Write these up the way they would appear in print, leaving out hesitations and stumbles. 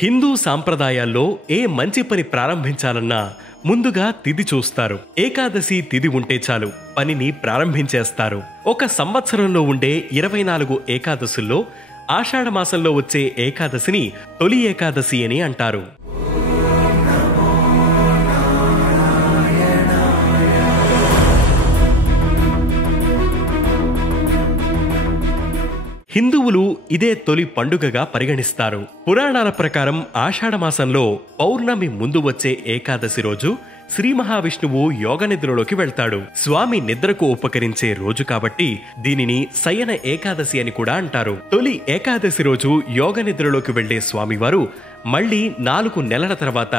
హిందూ సాంప్రదాయాల్లో ఏ మంచి పని ప్రారంభించాలన్నా ముందుగా తిథి చూస్తారు. ఏకాదశి తిథి ఉంటే చాలు పనిని ప్రారంభించేస్తారు. ఒక సంవత్సరంలో ఉండే 24 ఏకాదశుల్లో ఆషాఢ మాసంలో వచ్చే ఏకాదశిని తొలి ఏకాదశి అని అంటారు. హిందువులు ఇదే తొలి పండుగగా పరిగణిస్తారు. పురాణాల ప్రకారం ఆషాఢ మాసంలో పౌర్ణమి ముందు వచ్చే ఏకాదశి రోజు శ్రీ మహావిష్ణువు యోగ నిద్రలోకి వెళ్తాడు. స్వామి నిద్రకు ఉపకరించే రోజు కాబట్టి దీనిని శయన ఏకాదశి అని కూడా అంటారు. తొలి ఏకాదశి రోజు యోగ నిద్రలోకి వెళ్లే స్వామివారు మళ్లీ 4 నెలల తర్వాత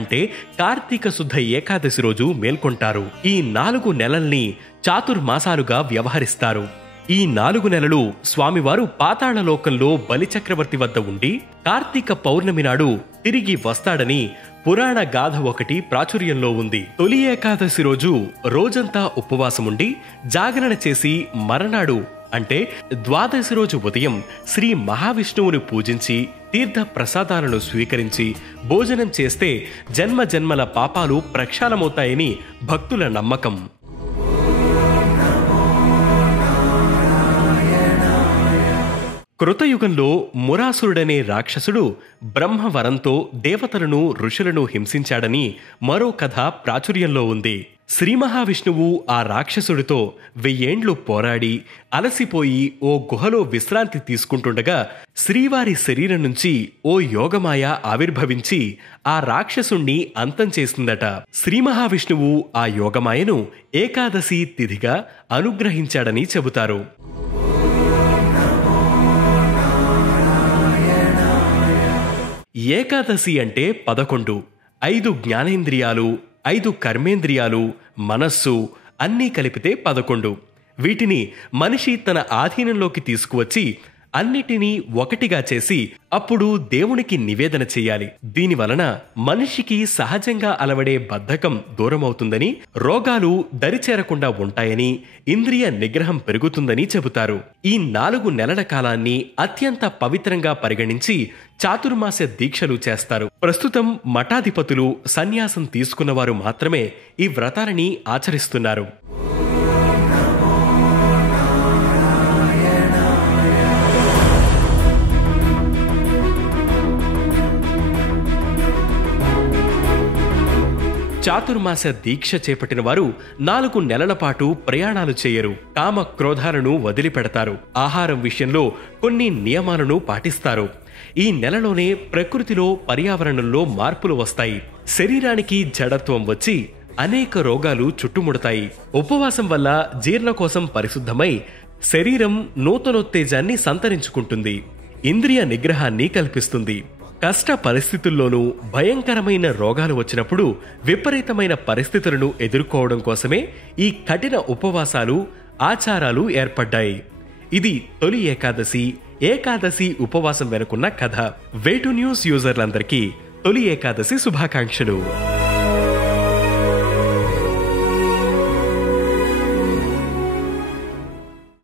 అంటే కార్తీక శుద్ధ ఏకాదశి రోజు మేల్కొంటారు. ఈ 4 నెలల్ని చాతుర్మాసాలుగా వ్యవహరిస్తారు. ఈ 4 నెలలు స్వామివారు పాతాళలోకంలో బలిచక్రవర్తి వద్ద ఉండి కార్తీక పౌర్ణమి నాడు తిరిగి వస్తాడని పురాణ గాథ ఒకటి ప్రాచుర్యంలో ఉంది. తొలి ఏకాదశి రోజు రోజంతా ఉపవాసముండి జాగరణ చేసి మరనాడు అంటే ద్వాదశి రోజు ఉదయం శ్రీ మహావిష్ణువుని పూజించి తీర్థ ప్రసాదాలను స్వీకరించి భోజనం చేస్తే జన్మ జన్మల పాపాలు ప్రక్షాళమవుతాయని భక్తుల నమ్మకం. కృతయుగంలో మురాసురుడనే రాక్షసుడు బ్రహ్మవరంతో దేవతలను ఋషులను హింసించాడని మరో కథ ప్రాచుర్యంలో ఉంది. శ్రీ మహావిష్ణువు ఆ రాక్షసుడితో 1000 ఏండ్లు పోరాడి అలసిపోయి ఓ గుహలో విశ్రాంతి తీసుకుంటుండగా శ్రీవారి శరీరం నుంచి ఓ యోగమాయ ఆవిర్భవించి ఆ రాక్షసుణ్ణి అంతం చేసిందట. శ్రీ మహావిష్ణువు ఆ యోగమాయను ఏకాదశి తిథిగా అనుగ్రహించాడని చెబుతారు. ఏకాదశి అంటే 11. 5 జ్ఞానేంద్రియాలు, 5 కర్మేంద్రియాలు, మనస్సు అన్నీ కలిపితే 11. వీటిని మనిషి తన ఆధీనంలోకి తీసుకువచ్చి అన్నిటినీ ఒకటిగా చేసి అప్పుడు దేవునికి నివేదన చెయ్యాలి. దీనివలన మనిషికి సహజంగా అలవడే బద్ధకం దూరమవుతుందని, రోగాలు దరిచేరకుండా ఉంటాయని, ఇంద్రియ నిగ్రహం పెరుగుతుందని చెబుతారు. ఈ 4 నెలల కాలాన్ని అత్యంత పవిత్రంగా పరిగణించి చాతుర్మాస దీక్షలు చేస్తారు. ప్రస్తుతం మఠాధిపతులు, సన్యాసం తీసుకున్నవారు మాత్రమే ఈ వ్రతాలని ఆచరిస్తున్నారు. చాతుర్మాస దీక్ష చేపట్టిన వారు 4 నెలల పాటు ప్రయాణాలు చేయరు. కామ క్రోధాలను వదిలిపెడతారు. ఆహారం విషయంలో కొన్ని నియమాలను పాటిస్తారు. ఈ నెలలోనే ప్రకృతిలో, పర్యావరణంలో మార్పులు వస్తాయి. శరీరానికి జడత్వం వచ్చి అనేక రోగాలు చుట్టుముడతాయి. ఉపవాసం వల్ల జీర్ణకోశం పరిశుద్ధమై శరీరం నూతనోత్తేజాన్ని సంతరించుకుంటుంది. ఇంద్రియ నిగ్రహాన్ని కల్పిస్తుంది. కష్ట పరిస్థితుల్లోనూ భయంకరమైన రోగాలు వచ్చినప్పుడు విపరీతమైన పరిస్థితులను ఎదుర్కోవడం కోసమే ఈ కఠిన ఉపవాసాలు, ఆచారాలు ఏర్పడ్డాయి. ఇది తొలి ఏకాదశి, ఏకాదశి ఉపవాసం వెనుకున్న కథ. వే2న్యూస్ యూజర్లందరికీ తొలి ఏకాదశి శుభాకాంక్షలు.